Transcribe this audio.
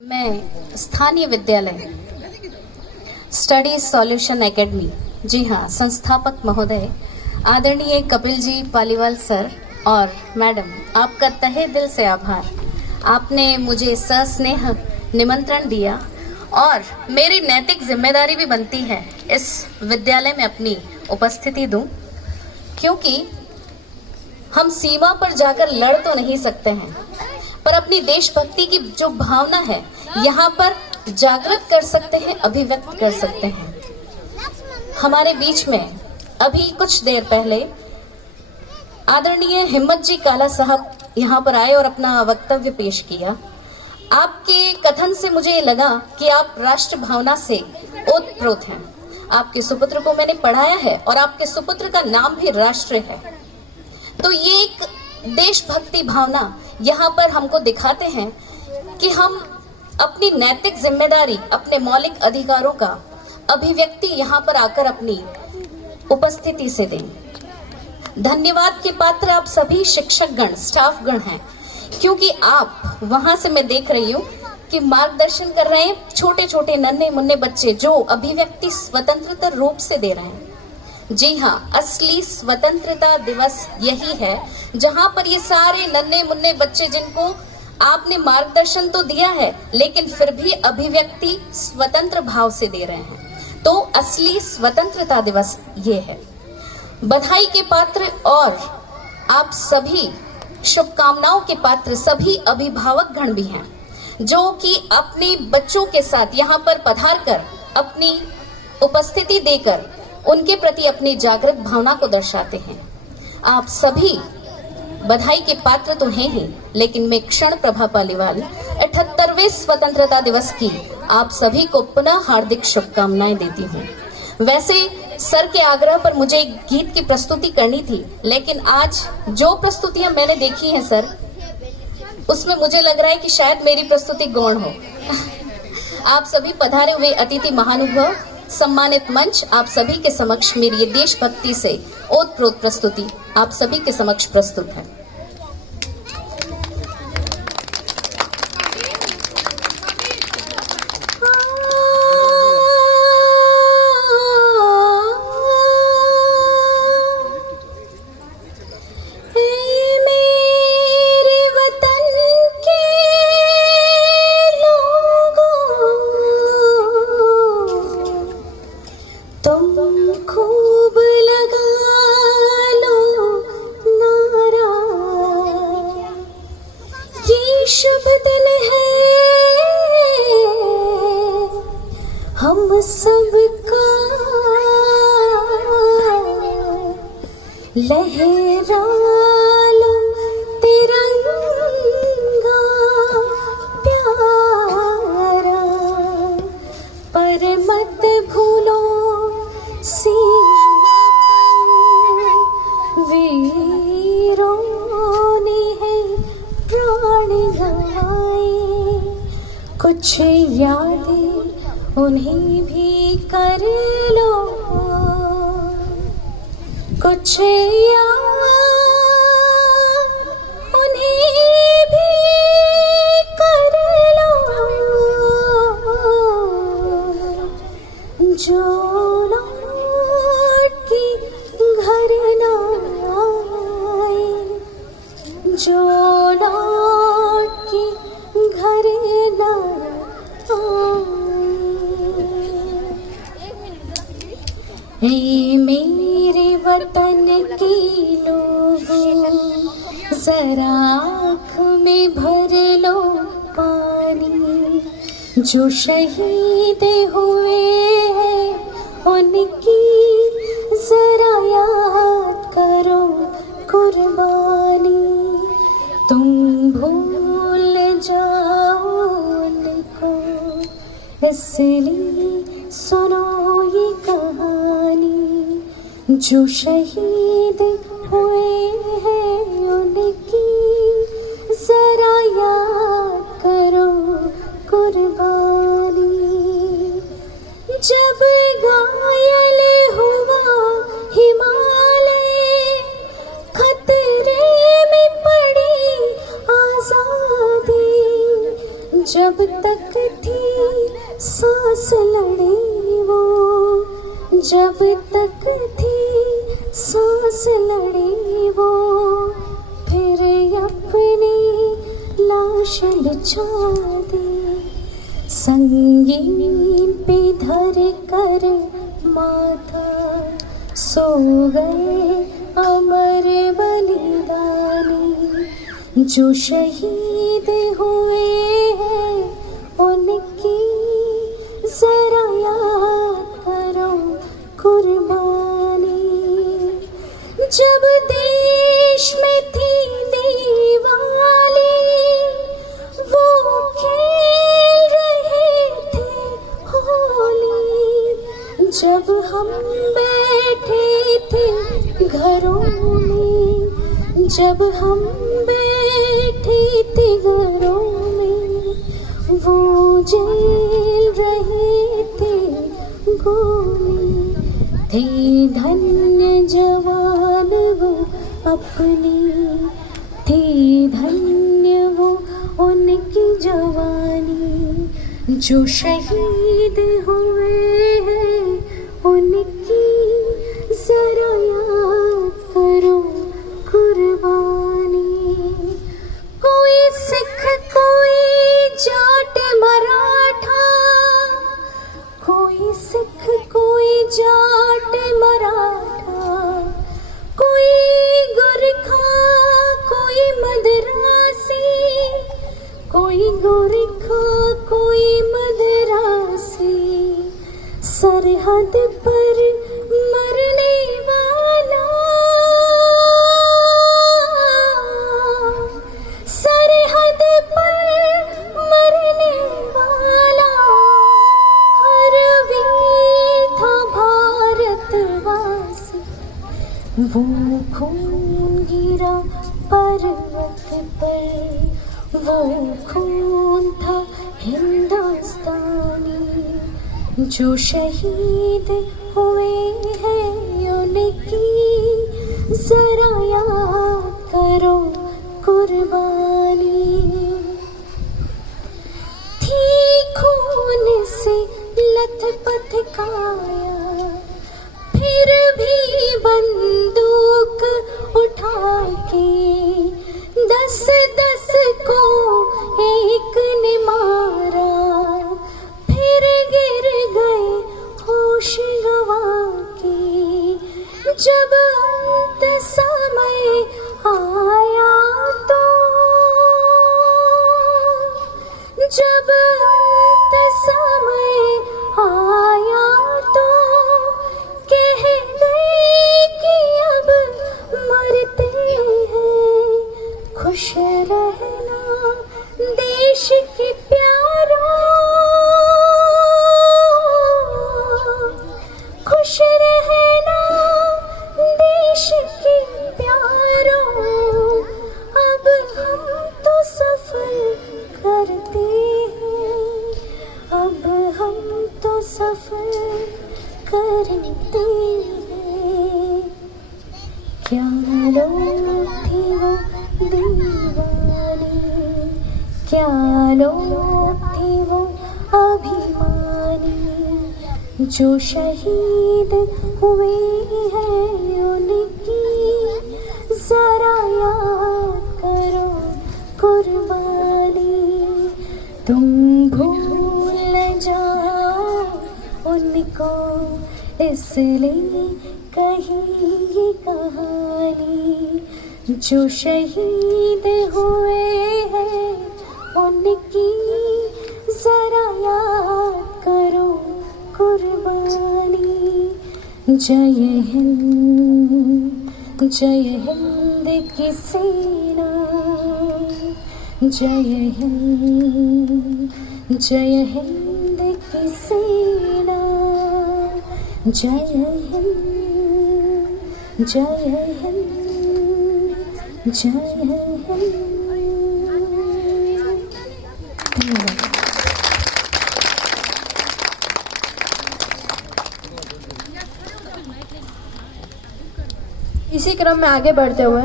मैं स्थानीय विद्यालय स्टडी सॉल्यूशन एकेडमी, जी हाँ, संस्थापक महोदय आदरणीय कपिल जी पालीवाल सर और मैडम, आपका तहे दिल से आभार। आपने मुझे सस्नेह निमंत्रण दिया और मेरी नैतिक जिम्मेदारी भी बनती है इस विद्यालय में अपनी उपस्थिति दूं, क्योंकि हम सीमा पर जाकर लड़ तो नहीं सकते हैं, पर अपनी देशभक्ति की जो भावना है यहाँ पर जागृत कर सकते हैं, अभिव्यक्त कर सकते हैं। हमारे बीच में अभी कुछ देर पहले आदरणीय हिम्मत जी काला साहब यहाँ पर आए और अपना वक्तव्य पेश किया। आपके कथन से मुझे लगा कि आप राष्ट्र भावना से ओतप्रोत हैं। आपके सुपुत्र को मैंने पढ़ाया है और आपके सुपुत्र का नाम भी राष्ट्र है, तो ये एक देशभक्ति भावना यहाँ पर हमको दिखाते हैं कि हम अपनी नैतिक जिम्मेदारी, अपने मौलिक अधिकारों का अभिव्यक्ति यहाँ पर आकर अपनी उपस्थिति से दें। धन्यवाद के पात्र आप सभी शिक्षकगण, स्टाफगण हैं, क्योंकि आप वहां से मैं देख रही हूँ कि मार्गदर्शन कर रहे हैं छोटे छोटे नन्हे मुन्ने बच्चे जो अभिव्यक्ति स्वतंत्रता रूप से दे रहे हैं। जी हाँ, असली स्वतंत्रता दिवस यही है जहां पर ये सारे नन्हे मुन्ने बच्चे जिनको आपने मार्गदर्शन तो दिया है लेकिन फिर भी अभिव्यक्ति स्वतंत्र भाव से दे रहे हैं, तो असली स्वतंत्रता दिवस ये है। बधाई के पात्र और आप सभी शुभकामनाओं के पात्र सभी अभिभावक गण भी हैं, जो कि अपने बच्चों के साथ यहाँ पर पधार कर अपनी उपस्थिति देकर उनके प्रति अपनी जागृत भावना को दर्शाते हैं। आप सभी बधाई के पात्र तो हैं ही, लेकिन मैं क्षण प्रभा पालीवाल 78वें स्वतंत्रता दिवस की आप सभी को पुनः हार्दिक शुभकामनाएं देती हूँ। वैसे सर के आग्रह पर मुझे एक गीत की प्रस्तुति करनी थी, लेकिन आज जो प्रस्तुतियां मैंने देखी हैं सर, उसमें मुझे लग रहा है कि शायद मेरी प्रस्तुति गौण हो। आप सभी पधारे हुए अतिथि महानुभाव, सम्मानित मंच, आप सभी के समक्ष मेरी ये देशभक्ति से ओतप्रोत प्रस्तुति आप सभी के समक्ष प्रस्तुत है। शुभ दिन है हम सबका, लहरा लो तिरंगा प्यारा, पर मत भूलो सीमा वीरों ने है प्राण गवाए, कुछ यादें उन्हें भी कर लो, कुछ याद उन्हें भी कर लो, जो लौट के घर ना आए, जो लौट के घर ना आए। मेरे वतन के लोगों, जरा आँख में भर लो पानी, जो शहीद हुए हैं उनकी जरा याद करो कुर्बानी, तुम भूल जाओ उनको इसलिए सुनो ये कहानी, जो शहीद हुए हैं उनकी जरा याद करो कुर्बानी। जब घायल हुआ हिमालय, खतरे में पड़ी आजादी, जब तक थी सांस लड़े वो, जब तक थी सांस लड़े वो, फिर अपनी लाश बिछा दी, संगीन पे धर कर माथा, सो गए अमर बलिदानी, जो शहीद हुए हैं उनकी जरा याद करो कुर्बानी। जब देश में थी दिवाली, वो खेल रहे थे होली, जब हम बैठे थे घरों में, जब हम बैठे थे घरों में, वो झेल रहे थे गोली। थे धन्य जवान वो अपनी, थी धन्य वो उनकी जवानी, जो शहीद हुए हैं उनकी जरा याद करो कुर्बानी। कोई सिख, कोई जाट मराठा, कोई सिख, कोई जाट मराठा, कोई गोरखा, कोई मद्रासी, कोई गोरखा, कोई मद्रासी, सरहद पर मरने वाला, सरहद पर मरने वाला, हर वीर था भारतवासी। वो खून गिरा पर्वत पर, वो खून था हिंदुस्तानी, जो शहीद हुए हैं उनकी जरा याद करो कुर्बानी। थी खून से लथपथ काया, फिर भी बंदूक उठा के 10-10 को एक ने मारा, फिर गिर गए होश गवा के, जब अंत समय आया तो, जब अंत समय आया तो, कह गए कि अब मरते हैं, खुश रहना देश के प्यारों, खुश रहना देश के प्यारों, अब हम तो सफर करते हैं, अब हम तो सफर करते हैं। क्या लोग थे वो दीवानी, क्या लोग थे वो अभिमानी, जो शहीद हुए हैं उनकी जरा याद करो कुर्बानी। तुम भूल न जाओ उनको, इसलिए कही ये कहानी, जो शहीद हुए हैं उनकी जरा याद करो कुर्बानी। जय हिंद, जय हिंद की सेना, जय हिंद, जय हिंद की सेना, जय हिंद, जय हिंद, जय हिंद। इसी क्रम में आगे बढ़ते हुए